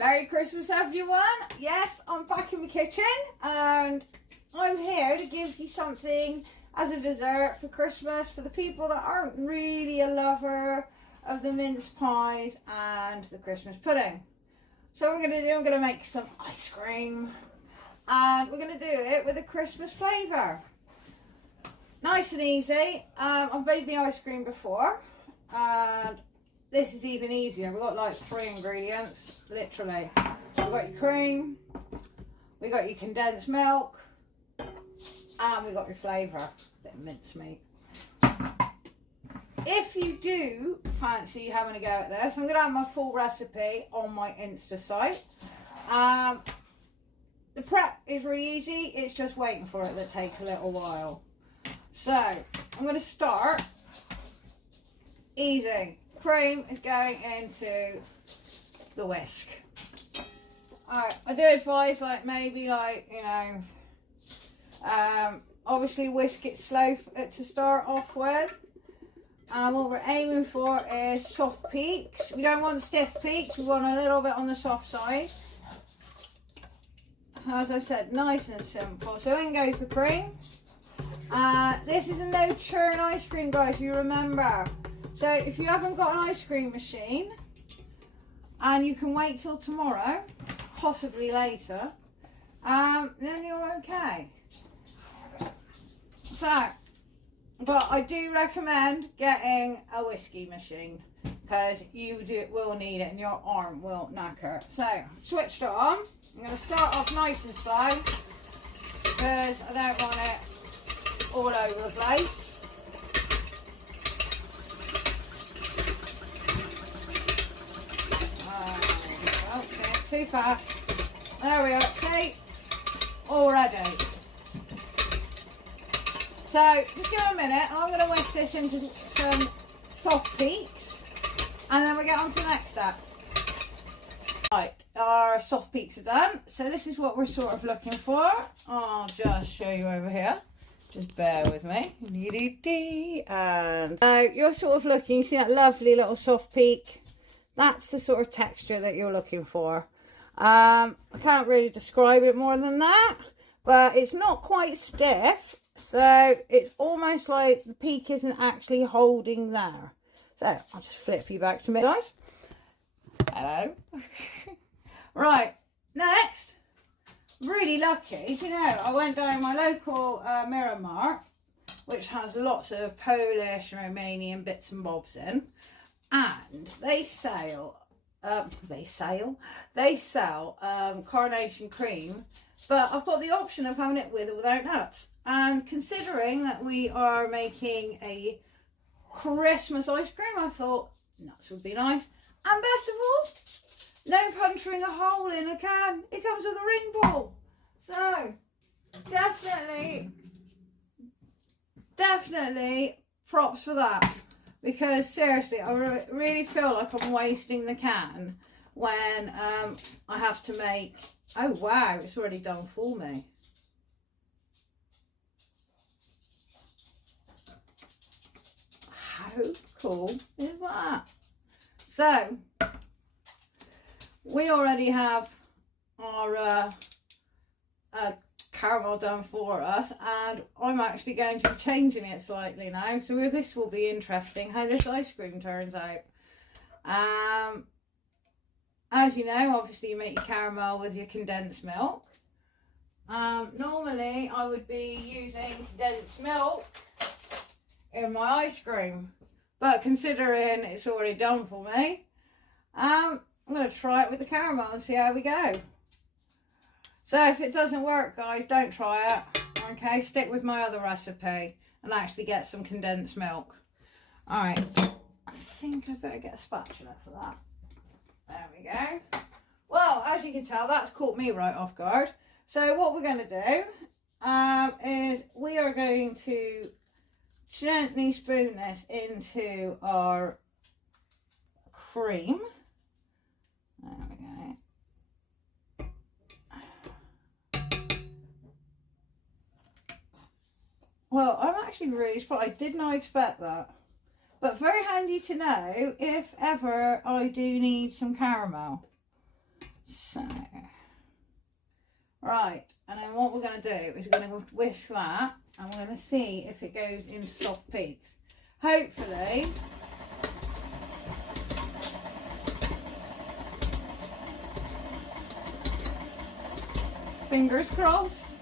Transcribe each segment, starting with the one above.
Merry Christmas, everyone. Yes, I'm back in my kitchen and I'm here to give you something as a dessert for Christmas for the people that aren't really a lover of the mince pies and the Christmas pudding. So I'm going to make some ice cream and we're going to do it with a Christmas flavour. Nice and easy. I've made my ice cream before and this is even easier. We've got like 3 ingredients, literally. We've got your cream, we've got your condensed milk, and we've got your flavour, a bit of mincemeat. If you do fancy having a go at this, I'm going to have my full recipe on my Insta site. The prep is really easy, it's just waiting for it that takes a little while. So, I'm going to start easy. Cream is going into the whisk. Alright, I do advise obviously whisk it slow to start off with. And what we're aiming for is soft peaks. We don't want stiff peaks, we want a little bit on the soft side. As I said, nice and simple. So in goes the cream. This is a no churn ice cream, guys, you remember. So if you haven't got an ice cream machine and you can wait till tomorrow, possibly later, then you're okay. So, but I do recommend getting a whiskey machine because you will need it and your arm will knacker. So, switched it on. I'm going to start off nice and slow because I don't want it all over the place. Too fast. There we are. See? Already. So, just give it a minute. I'm going to whisk this into some soft peaks. And then we'll get on to the next step. Right, our soft peaks are done. So this is what we're sort of looking for. I'll just show you over here. Just bear with me. And so you're sort of looking, you see that lovely little soft peak? That's the sort of texture that you're looking for. I can't really describe it more than that, but it's not quite stiff, so it's almost like the peak isn't actually holding there. So I'll just flip you back to me, guys. Hello. Right, next, really lucky, you know, I went down my local Mirror Mart, which has lots of Polish and Romanian bits and bobs in, and they sell carnation cream, but I've got the option of having it with or without nuts. And considering that we are making a Christmas ice cream, I thought nuts would be nice. And best of all, no puncturing a hole in a can. It comes with a ring ball. So definitely props for that. Because seriously, I really feel like I'm wasting the can when I have to make... Oh wow, it's already done for me. How cool is that? So, we already have our caramel done for us, and I'm actually going to be changing it slightly now, so this will be interesting how this ice cream turns out. As you know, obviously you make your caramel with your condensed milk. Normally I would be using condensed milk in my ice cream, but considering it's already done for me, I'm going to try it with the caramel and see how we go. So if it doesn't work, guys, don't try it, okay? Stick with my other recipe and actually get some condensed milk. Alright, I think I better get a spatula for that. There we go. Well, as you can tell, that's caught me right off guard. So what we're going to do is we are going to gently spoon this into our cream. There we go. Well, I'm actually really surprised. I did not expect that. But very handy to know if ever I do need some caramel. So, right, and then what we're going to do is we're going to whisk that, and we're going to see if it goes into soft peaks. Hopefully, fingers crossed,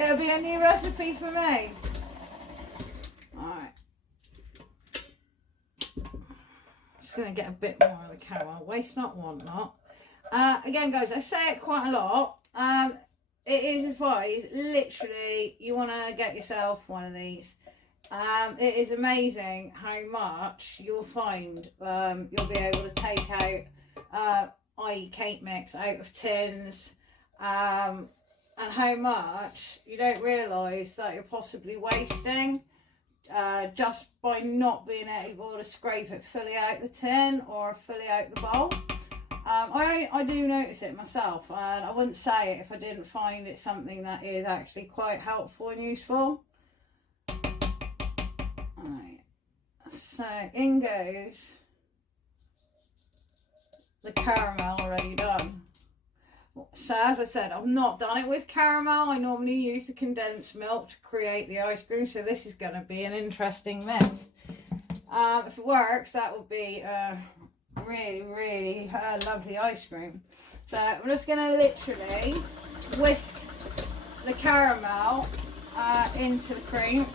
it'll be a new recipe for me. Alright. Just going to get a bit more of the caramel. Waste not, want not. Again, guys, I say it quite a lot. It is advised, literally, you want to get yourself one of these. It is amazing how much you'll find you'll be able to take out, i.e. cake mix, out of tins, and how much you don't realise that you're possibly wasting just by not being able to scrape it fully out the tin or fully out the bowl. I do notice it myself, and I wouldn't say it if I didn't find it something that is actually quite helpful and useful. Right, so in goes the caramel already done. So as I said, I've not done it with caramel. I normally use the condensed milk to create the ice cream, so this is going to be an interesting mix. If it works, that will be really lovely ice cream. So I'm just going to literally whisk the caramel into the cream.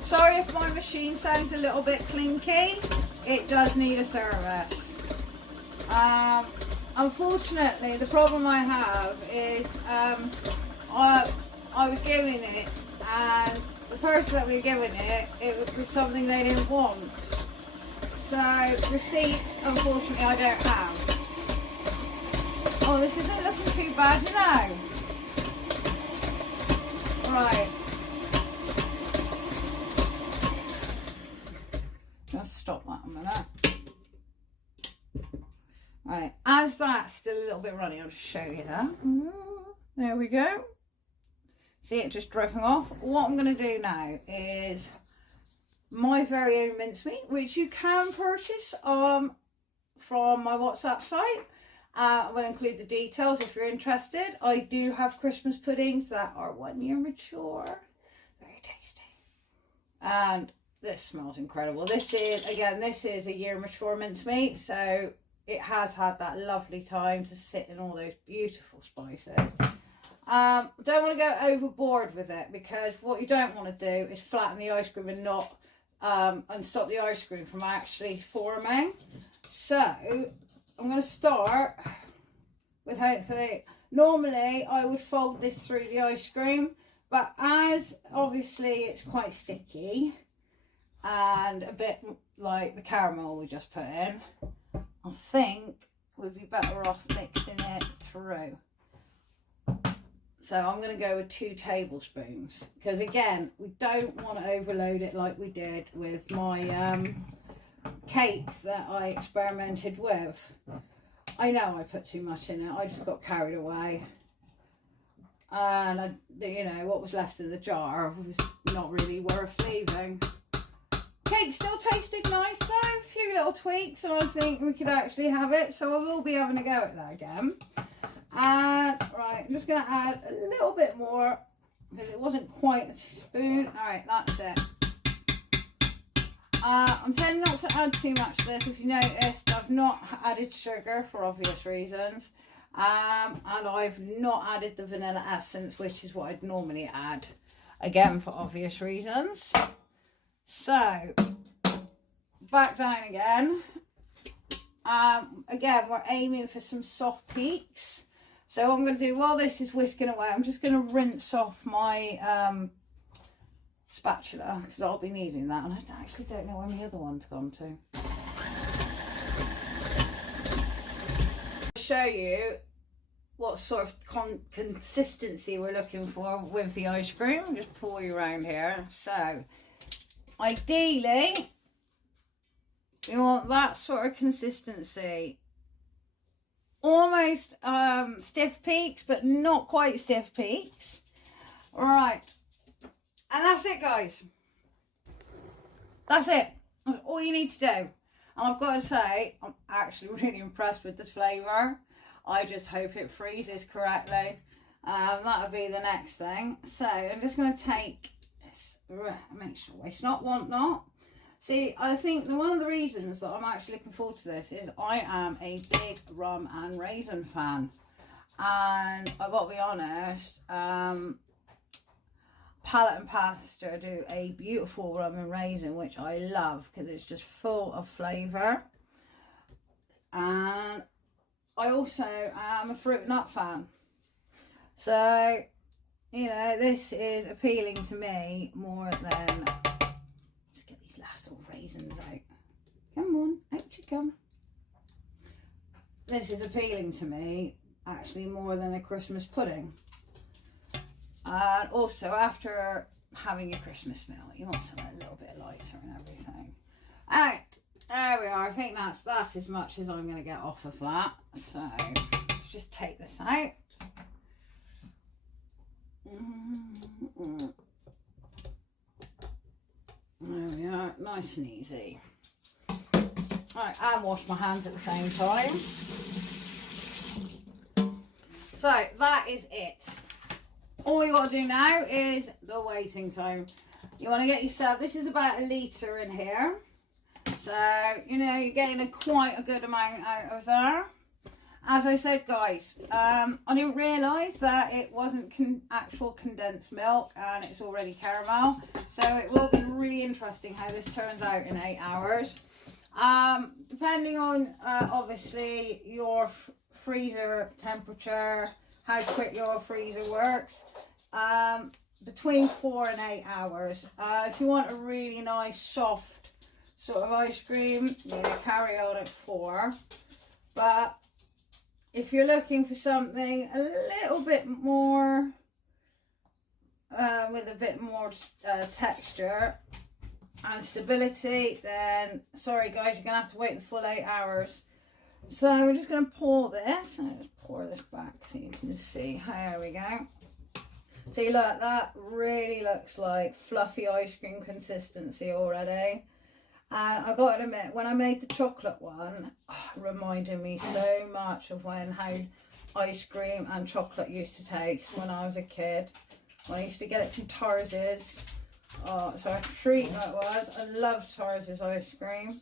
Sorry if my machine sounds a little bit clinky. It does need a service. Unfortunately, the problem I have is I was giving it, and the person that we were giving it was something they didn't want. So receipts, unfortunately, I don't have. Oh, this isn't looking too bad now. Right. Just stop that a minute. Right, as that's still a little bit runny, I'll just show you that. There we go. See it just dripping off. What I'm going to do now is my very own mincemeat, which you can purchase from my WhatsApp site. I will include the details if you're interested. I do have Christmas puddings that are 1 year mature. Very tasty. And this smells incredible. This is a year mature mincemeat, so it has had that lovely time to sit in all those beautiful spices. Don't want to go overboard with it, because what you don't want to do is flatten the ice cream and not and stop the ice cream from actually forming. So I'm going to start with, hopefully, normally I would fold this through the ice cream, but as obviously it's quite sticky and a bit like the caramel we just put in, I think we'd be better off mixing it through. So I'm going to go with 2 tablespoons, because again, we don't want to overload it like we did with my cake that I experimented with. I know I put too much in it. I just got carried away, and you know, what was left in the jar was not really worth leaving. Cake still tasted nice though, a few little tweaks, and I think we could actually have it, so I will be having a go at that again. And right, I'm just going to add a little bit more, because it wasn't quite a spoon. Alright, that's it. I'm tending not to add too much of this. If you noticed, I've not added sugar for obvious reasons, and I've not added the vanilla essence, which is what I'd normally add, again for obvious reasons. So back down again. Again, we're aiming for some soft peaks. So what I'm going to do while this is whisking away, I'm just going to rinse off my spatula, because I'll be needing that, and I actually don't know where my other one's gone to. I'll show you what sort of consistency we're looking for with the ice cream. I'll just pour you around here. So ideally, you want that sort of consistency. Almost stiff peaks, but not quite stiff peaks. Right. And that's it, guys. That's it. That's all you need to do. And I've got to say, I'm actually really impressed with the flavour. I just hope it freezes correctly. That'll be the next thing. So I'm just going to take this, make sure it's not want not. See, I think one of the reasons that I'm actually looking forward to this is I am a big rum and raisin fan. And I've got to be honest, Palette and Pasture do a beautiful rum and raisin, which I love because it's just full of flavour. And I also am a fruit and nut fan. So, you know, this is appealing to me more than... Let's get these last little raisins out. Come on, out you come. This is appealing to me actually more than a Christmas pudding. And also, after having your Christmas meal, you want something a little bit lighter and everything. Alright, there we are. I think that's as much as I'm going to get off of that. So, let's just take this out. There we are, nice and easy. Alright, and wash my hands at the same time. So, that is it. All you got to do now is the waiting time. You want to get yourself, this is about 1 litre in here. So, you know, you're getting quite a good amount out of there. As I said, guys, I didn't realise that it wasn't actual condensed milk and it's already caramel. So it will be really interesting how this turns out in 8 hours. Depending on, obviously, your freezer temperature, how quick your freezer works, between 4 and 8 hours. If you want a really nice soft sort of ice cream, yeah, carry on at 4. But if you're looking for something a little bit more with a bit more texture and stability, then sorry guys, you're gonna have to wait the full 8 hours. So we're just going to pour this. I'll just pour this back so you can see. There we go. See, look, that really looks like fluffy ice cream consistency already. And I got to admit, when I made the chocolate one, it reminded me so much of how ice cream and chocolate used to taste when I was a kid. When I used to get it from Tarz's. Oh, so a treat that was. I loved Tarz's ice cream.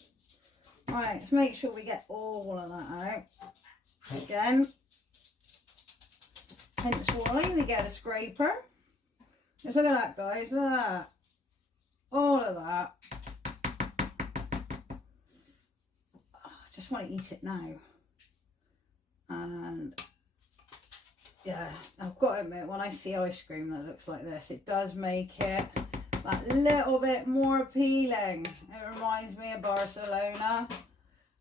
Right, let's make sure we get all of that out. Again, hence why we get a scraper. Just look at that, guys. Look at that. All of that. I just want to eat it now. And yeah, I've got to admit, when I see ice cream that looks like this, it does make it that little bit more appealing. It reminds me of Barcelona.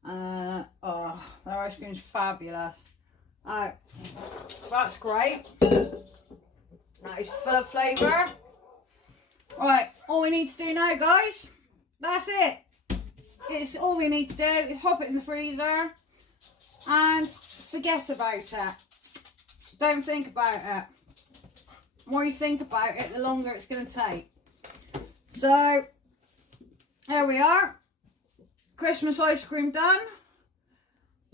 Oh, their ice cream's fabulous. That's great. That is full of flavour. Right, all we need to do now, guys, that's it. It's all we need to do is hop it in the freezer and forget about it. Don't think about it. The more you think about it, the longer it's going to take. So, there we are. Christmas ice cream done.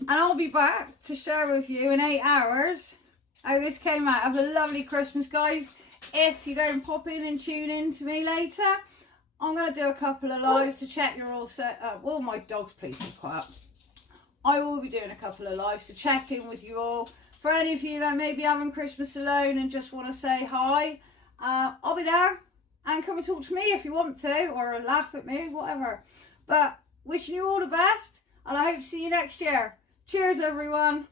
And I'll be back to share with you in 8 hours how this came out. Have a lovely Christmas, guys. If you don't pop in and tune in to me later, I'm going to do a couple of lives to check you're all set up. Well, my dogs, please be quiet. I will be doing a couple of lives to check in with you all. For any of you that may be having Christmas alone and just want to say hi, I'll be there. And come and talk to me if you want to, or laugh at me, whatever. But wishing you all the best, and I hope to see you next year. Cheers, everyone.